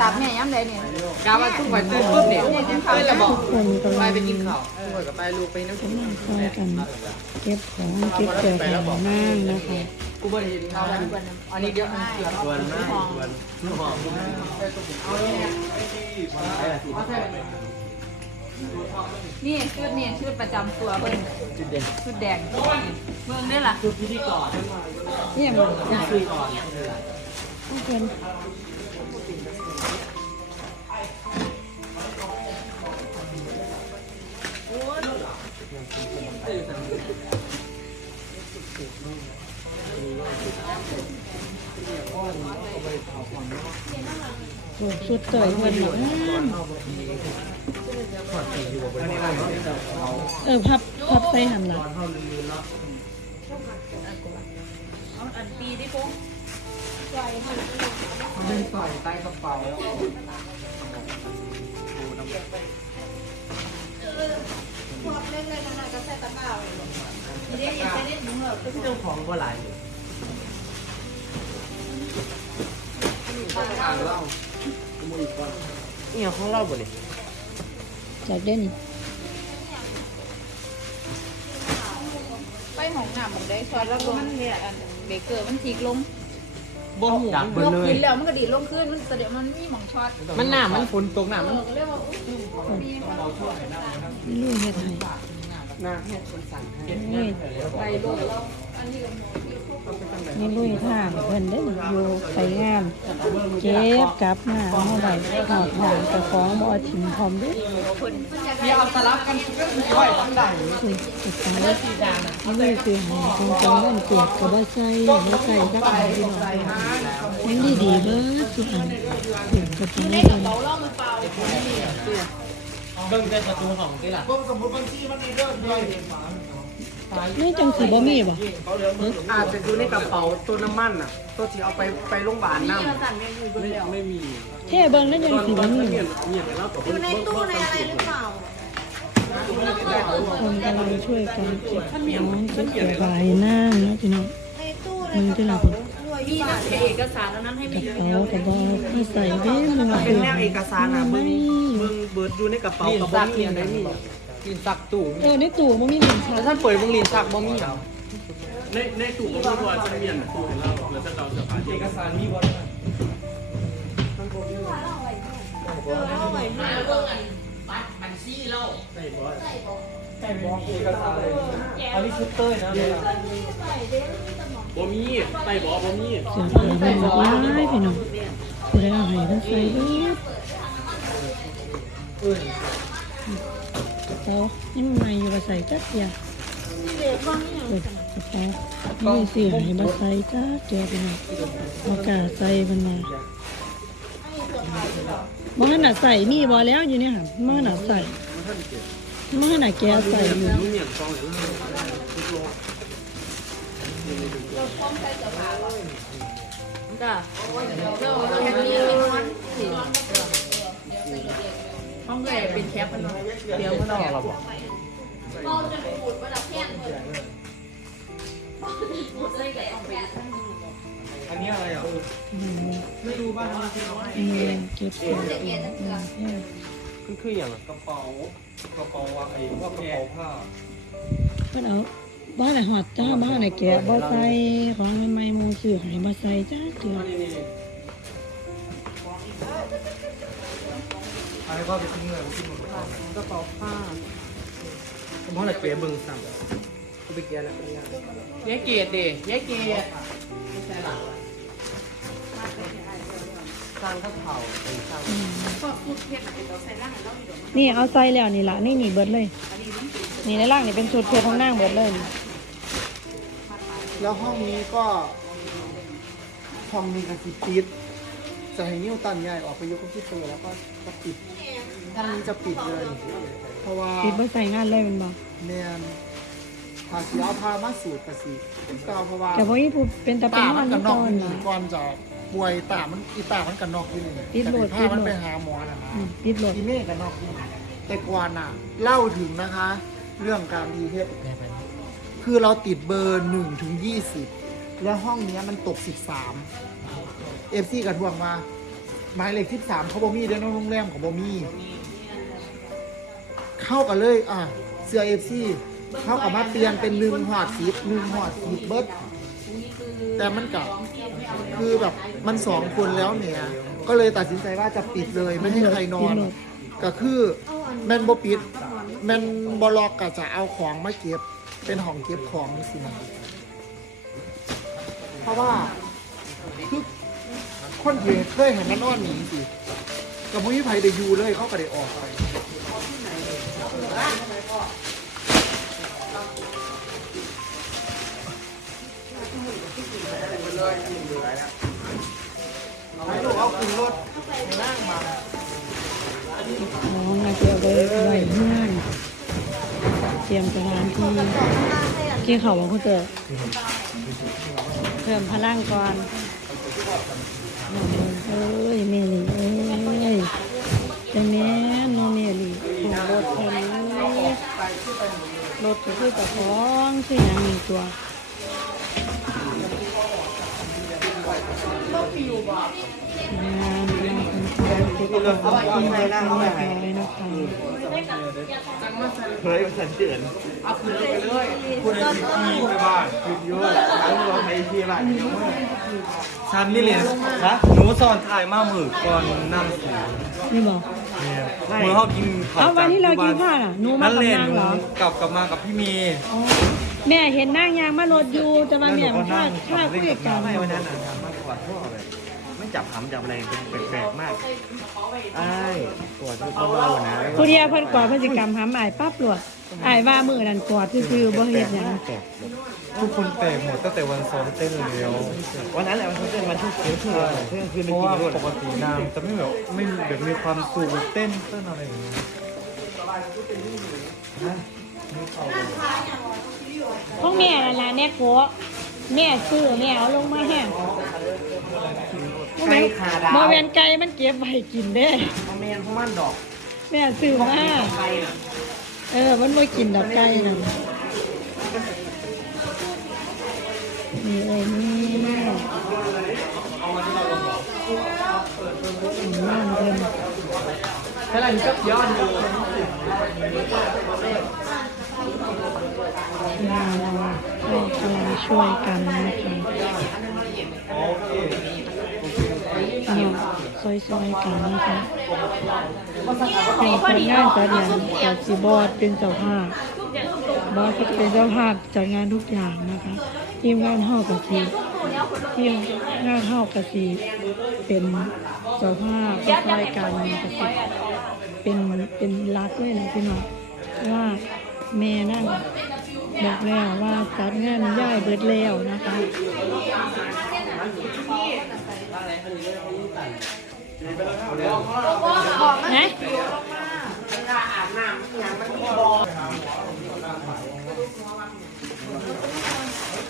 ศัพท์เนี่ยย้ำเลยเนี่ยกาว่าตุ้งไปตุ้งปุ๊บเนี่ยเฮ้ยเราบอกคนกำไปลังไปกินข้าวตุ้งไปกับไปลูกไปน้ำกินกำลังช่วยกันเก็บของเก็บเกี่ยวของนั่งนะคะกูบ่ได้ยินข้าวอันนี้เดี๋ยวอันเกือบชวนมากชวนชวนหอมนี่ชุดนี่ชุดประจำตัวเบิ้งจุดเด่นชุดแดงเบิ้งได้ล่ะคือพิธีกรนี่อย่างไรพิธีกรเพื่อน โอ้ชุดเตยเพื่อนหนูเออพับพับใส่หันหลังเอาอันปีดิพงเป็นต่อยใต้กระเป๋า เจ้าของก็หลายอ่างเล่าเนี่ยของเราบ่เนี่ยจากเด่นไปห้องน้ำมันได้ซอยแล้วก็มันเนี่ยอันเบเกอร์มันทีกลง บ่หูดับเบิยดกเลยกินแล้วมันก็ดีดลงขึ้นมันแสดงมันมีหมองช็อตมันหนามันฝนตกหนามันก็เรียกว่าอุ๊ยมีนี่ลุยเฮ็ดให้หนาเฮ็ดมันสั่นให้ลุยไปลงแล้วอันนี้ก็ นี่ลุยท่าเพื่นเด้อยู่ไปงานเก็บกลับมาเอาไว้หอดหางแต่ของบ่ถิ่มพร้อมเด้อมีเอาสลับกันก็ค่อยทั้งใดคือสุดท้ายนี่ลุยคือหางคงจังนั่นเจ็บก็บ่ใส่บ่ใส่สักอันพี่น้องยังดีดีเบิดสุดอันเก็บกระตุ้นเลยเบาเล่ามันเปล่าเบิ่งแต่ประตูของที่ล่องด้วยะนี่จังสิบ่มีบ่อาจจะอยู่ในกระเป๋าตัวน้ำมันอะ ตัวที่เอาไปไปโรงพยาบาลน้ำไม่ไม่มีเท่เบิ่งแล้วจังสิบ่มีเงียบเงียบแล้วกับอยู่ในตู้ในอะไรหรือเปล่าคนกำลังช่วยกันเก็บของเก็บเกี่ยวใบน้ำนะพี่น้องในตู้ในมันจะหลับพี่นะเอกสารอันนั้นให้กระมีเป๋ากระบอกมาใส่เด้มันว่าเป็นแนวเอกสารอะไม่เบิ่งเบิ่งเบิดอยู่ในกระเป๋าลีนกับซับ่กมีเรียนอันใดได้มีนี่ ลีนซักตู้เออในตู้มันมีหนึ่งชั้นแล้วท่านเปิดวงลีนซักบ่มีอะในในตู้ของผู้ว่าจะเปลี่ยนตู้ของเราแล้วจะเราจะผ่านเอกสารมีบ่อันนี้ชุดเต้ยนะบ่มีไต่บ่บ่มีเสื้อผ้ามันหลากหลายพี่น้องผู้ใดเอาให้มันใส่เบิดกระเป๋านี่มันใหม่อยู่บ่ใส่จักเดียวเออกระเป๋านี่สิให้บ่ใส่จักเดียวพี่น้องบ่กาใส่มันมาบ่ขนาดใส่มีบ่แล้วอยู่เนี่ยค่ะบ่ขนาดใส่บ่ขนาดแกใส่อยู่มีเนี่ยซองหรือจ้ะ ห้องแรกเป็นแคปมันเดี๋ยวมันออกเราบอกเราจะไปพูดว่าเราแค่นเลยพูดใส่ไก่ออกไปอันนี้อะไรอะไม่รู้บ้านนี่เก็บเสื้อผ้าอืมคือคืออย่างกระเป๋ากระเป๋าวางไอ้พวกกระเป๋าผ้าเพิ่นเอาบ้านไหนหอดจ้าบ้านไหนแกะบ่ใส่ของใหม่ๆหมูซื้อให้บ่ใส่จ้าเถื่อ อันนี้ก็ไปทิ้งเลยไปทิ้งหมดเลยกระเป๋าผ้าผมว่าอะไรเก๋เบิ่งสั่งกูไปเกียร์แล้วเป็นยังแยเกียร์ดิแยเกียร์ไม่ใช่หรอสร้างข้าวเผาเป็นสร้างพวกพูดเพชรเราใส่ร่างเราอยู่ดอกนี่เอาใส่แล้วนี่ละนี่หนีเบิดเลยนี่ในร่างนี่เป็นชุดเพชรของนางเบิดเลยนี่แล้วห้องนี้ก็ห้องนี้ก็สิปิดจะให้นิ้วตันย้ายออกไปยกคอมพิวเตอแล้วก็จะปิด ห้องนี้จะปิดเลย เพราะว่าปิดบ่ใส่งานเลยแมันบ่แนนถ้าสิเอาพามาสูตรกสิเก่าเพราะว่าแต่บ่มีผู้เป็นตาเป็นตามัมันนก่กันนอกอนอยู่ล่ะนี่ก่อนจะป่วยตามันอีตามันกันนอกอยู่นี่ปิดโหลดแต่พามันปิดโหลดไปหาหมอนะนะ อืมปิดรถอีเมฆกันนอกอยู่นี่แต่ก่อนน่ะ เล่าถึงนะคะ เรื่องการดีเทสคือเราติดเบอร์หนึ่งถึงยี่สิบแล้วห้องเนี้ยมันตกสิบสามเอฟซีกันทวงมาหมายเลขที่สามเขาบ่มีเด้อน้องโรงแรมของบ่มี เข้ากันเลยอะเสื้อเอฟซีเข้ากับมาเปลี่ยนเป็นหนึ่งหอดสีหนึ่งหอดสีเบิร์ดแต่มันกับคือแบบมันสองคนแล้วเนี่ย ก็เลยตัดสินใจว่าจะปิดเลยไม่ให้ใครนอน ก็คือแมนบปิดแมนบล็อกก็จะเอาของมาเก็บเป็นห้องเก็บของสินะเพราะว่าคือคนเห็นเคยเห็นมันนอนหนีสิกับมุ้ยไผ่ได้อยู่เลยเขาก็ได้ออกไป นรถนั่งมาน้องนาเกียวไว้ไว้เงื่อนเตรียมสถานที่กินข้าวของคุณเตอเพิ่มพลังก่อนเอ้ยเมลี่เอ้ยเป็นแม่ลี่ของรถเพิ่นเลย รถก็คือเจ้าของคือยังมีตัวงานงานเป็นเพื่อนติดต่อที่เรียบร้อยนะคะเฮ้ยสันเจือนเอาคืนรถไปเลยคุณไอ้พี่ไปบ้านคือเยอะทั้งรถไอ้พี่บ้านเยอะมากฉันนี่เลยนะหนูสอนถ่ายมาหมือก่อนนั่งสูงนี่บอก เนี่ยเมื่อเขากินเอาวันที่เรากินข้าวน่ะหนูมานั่นกับเลยนางหนูเหรอ กลับกลับมากับพี่เมย์ อ๋อแม่เห็นนางยางมารถอยู่แต่ว่าแม่มันค่าค่าคุยกันไม่วันนั้นอะทำมากกว่าพวกอะไรไม่จับหำจับแรงเป็นแปลกๆมากไอ้ายกอดที่เขาเบาๆนะแล้วก็ผู้เดียวเพิ่นกอดเพิ่นสิกรรมหำอายปั๊บหลวดอายว่ามือนั่นกอดซื่อๆบ่เฮ็ดหยังแปลก ทุกคนแตกหมดตั้งแต่วันซ้อมเต้นแล้ววันนั้นแหละมันเต้นวันที่เที่ยงคืนเที่ยงคืนเพไปราะกิว่านด้วยปกตินางจะไม่แบบไม่แบบมีความสุขเต้นเต้นอะไรอย่างเงี้ยพวกแม่นั่นล่ะแน่โกะแม่ซื้อแม่เอาลงมาแห้งไก่ขาดาวบ่แม่นไก่มันเก็บไว้กินเด้เอาแมนของมันดอก แม่ซื้อมาไก่น่ะเออมันบ่กินดอกไก่นั่น เอ้ยนี่นี่นั่นเพิ่นเท่าไหร่ก็ย้อนดูเราก็กำลังช่วยกันนะคะเนี่ยซอยๆกันนะคะเป็นคนงานจัดงานจากสีบอดเป็นเจ้าภาพบอสก็เป็นเจ้าภาพจัดงานทุกอย่างนะคะ ทีมงานเฮากะสีทีมงานเฮากะสีเป็นเจ้าภาพก็ช่วยกันกะสีเป็นเป็นรักเลยนะพี่น้องว่าแม่นั่งบอกแล้วว่าจัดงานย่ายเบิดแล้วนะคะ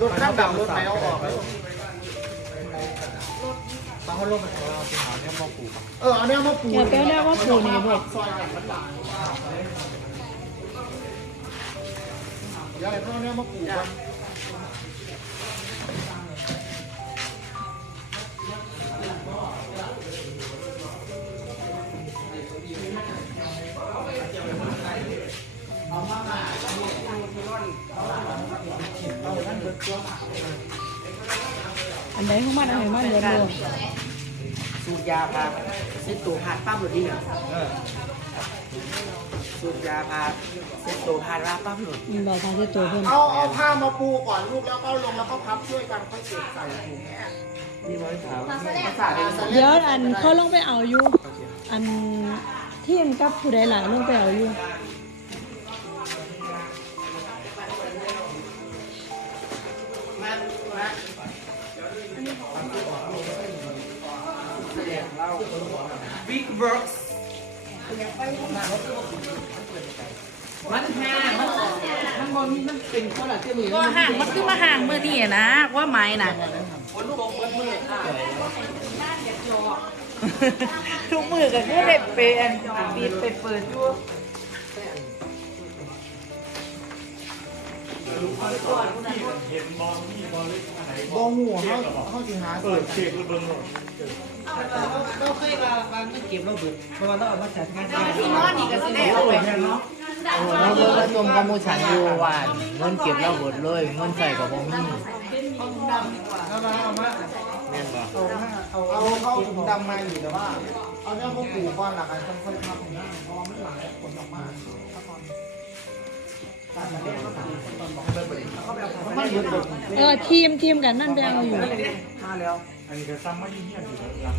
รถน้ำดำรถไปเอาออกแล้วตอาลงไปของเราเป็นหาเนี่ยมอปูเออเอาเนี่ยมาปูเดี๋ยวแป๊บหน้าว่าปูนี่บอกซอยกันมันหลาเดี๋ยวไอ้พวกเนี้ยมาปูกันอั นไหนของมันอันไหนมันเดือดร้อนสูบยาพาเส้นตัวพาดปั๊บหลุดดิเนี่ยสูบยาพาเส้นตัวพาดว่าปั๊บหลุดมีบอกทางที่ตัวเพิ่นเอาเอาผ้ามาปูก่อนลูกแล้วก็ลงแล้วก็พับช่วยกันค่อยเก็บใส่ถุงนี่ร้อยสามภาษาเดนเดี๋ยวอันเขาลงไปเอาอยู่ อันเที่ยงกับผู้ใดหลายลงไปเอาอยู่ บิ๊กเวิร์กมันห่างมันมันบอมีมันเป็นคนละที่มือก็ห่างมันคือมาห่างมือนี่นะว่าไม้น่ะคนลูกคนมือค่ะทุกมือก็คือได้เป็นปีไปเปิดอยู่ บ่หัวเขาเขาสิหาเปิดเราเคยมาบางเงินเก็บเราเบิดเพราะว่าเราเอามาจัดงานที่นอนนี่ก็สิได้เอาไปเนาะเราเบิร์ดชมกับมูฉันอยู่ว่าเงินเก็บเราเบิดเลยเงินใส่กับบ่มีแล้วมาเอามาแม่นบ่เอามาเอาเอาเข้าถุงดำมาอยู่แต่ว่าเอาเนี่ยเขาปลูกก่อนหลักการค่อยๆทำนะเพราะว่ามันหลายผลออกมาถ้าก่อนการมาเล่นก็ตอน เลิกไปเลยเขาไปเอาของมันเบิดเบิดเออทีมทีมกันนั่นไปเอาอยู่มาแล้วอันนี้ก็ซ้ำมายิ่งเหี้ยอยู่แล้ว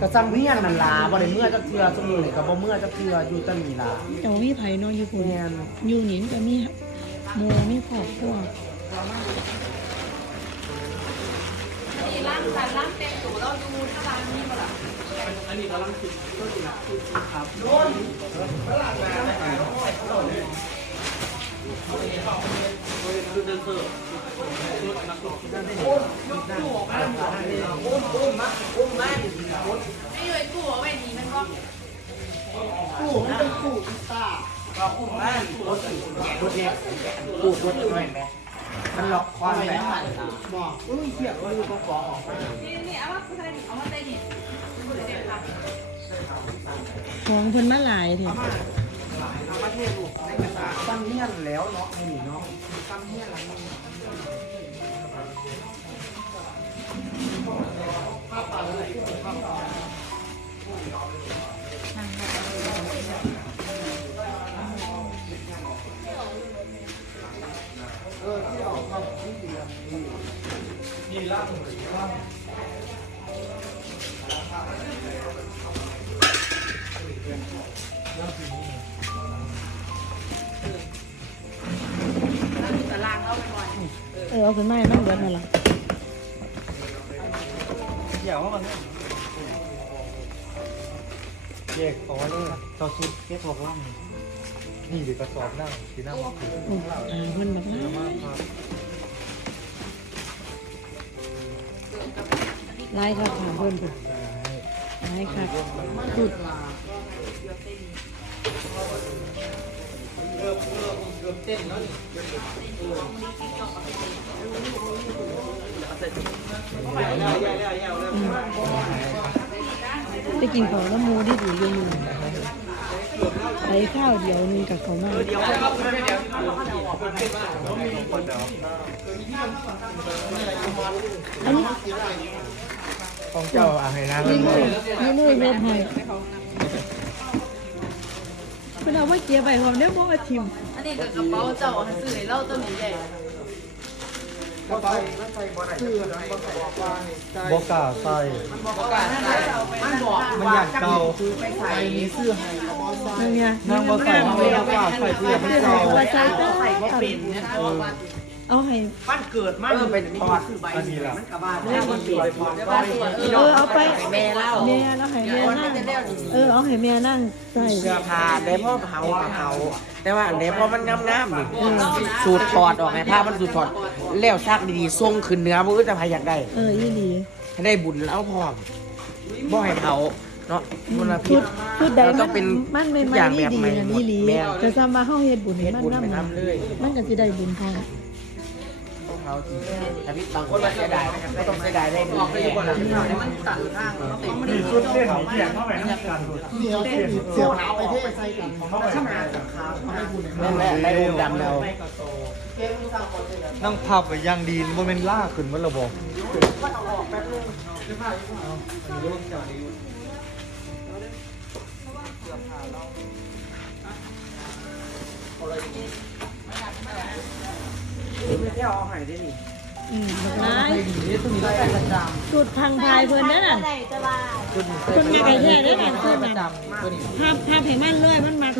กระจังเมียนนั่นล่ะบ่ได้เมื่อจักเทื่อซุมื้อนี่ก็บ่เมื่อจักเทื่ออยู่แตะนี่ล่ะแต่ว่ามีไผเนอนอยู่พุ่นแม่นอยู่นี่ก็มีหมู่มีครอบครัวนี่ร้านร้านร้านแต่งตัวเราดูถ้าร้านนี้บ่ล่ะไม่ อยู่ไอ้ตู้เอาไว้นี่มันก็กู้มันเป็นกู้อีต้าเราคุ้มมากรถเนี่ยกู้รถด้วยแม่มันหลอกควันแม่บอกอุ้ยเหี้ยมือก็ฟองออกไปนี่นี่เอามาใส่เอามาใส่นี่ของเพิ่นมาหลายเถอะ กระตาตั้งเฮียนแล้วเนาะนี่เนาะตั้งเฮียนแล้ว ออเอาขึ้นมาให้มันเบิดนั่นล่ะเดี๋ยวว่ามันแยกขอเลยต่อชุดเก็บบอกล่ำนี่เดี๋ยวกระสอบนั่งสีนั่งมาถือโอ้อ่าเพิ่นแบบนั้นหลายครับถามเพิ่นพุ่นหลายครับสุด ได้กินของน้ำมูที่ดีอยู่มือใช้ข้าวเดียวนึงกับเขามากอันนี้ของเจ้าอะไรนะนี่ลุยนี่ลุยเม็ดให้เพิ่นเอาไว้เก็บไว้พร้อมเด้อบ่ว่าทิมอันนี้ก็กระเป๋าเจ้าให้ซื้อให้เราตัวนี้ได้ก็ไปแล้วไปบ่ได้คือนะบ่ใส่บอกว่านี่ใจบอกกล้าใส่ มันบอกมันอยากเก่า ไปใส่นี่ซื้อให้กระบอกใส่ นั่นไงนั่งบ่ใส่มันบอกกล้าใส่เพื่อไม่เก่าว่าใส่ก็ใส่บ่เป็นเอาให้บ้านเกิดมันเป็นปอดอันนี้ล่ะเออเอาไปแม่เล่าแม่แล้วให้แม่นั่งเออเอาให้แม่นั่งใส่เสื้อผ้าได้พ่อเผากับเผาแต่ว่าอันไหนพอมันงามๆนี่สูตรถอดออกไงผ้ามันสูตรถอดแล้วซักดีๆทรงขึ้นเนื้อบ่คือจะพาอยากได้ เอออีหลีให้ได้บุญแล้วพร้อมบ่ให้เผาเนาะมลพิชุษดชุดใดเราต้มัอนงเป็นมันไม่ทุกไม่อย่างดีแบบดีใหม่นะหมอีดหลีแม่จะซ้ำมาเฮาเฮ็ดบุญให้เฮ็ดมันบุญไปนำทำเลยมันก็สิได้บุญพอ เผาจริงแต่พี่บางคนว่าเสียดายก็ต้องเสียดายได้บุญแน่นี่ชุดเล่นเกียงเข้าไปนะการดูเดี๋ยวเสียบเอาไปเทใส่กันเข้าไปนั่นแหละได้บุญดำเรานั่งพับไปย่างดีโมเมนต์ล่าขึ้นมันระบบอื มบักหลายสุดพังพายเพิ่นนั่นน่ะคนไงไก่แท้เด้อน่ะสุดน่ะภาพภาพให้มันเลยมันมา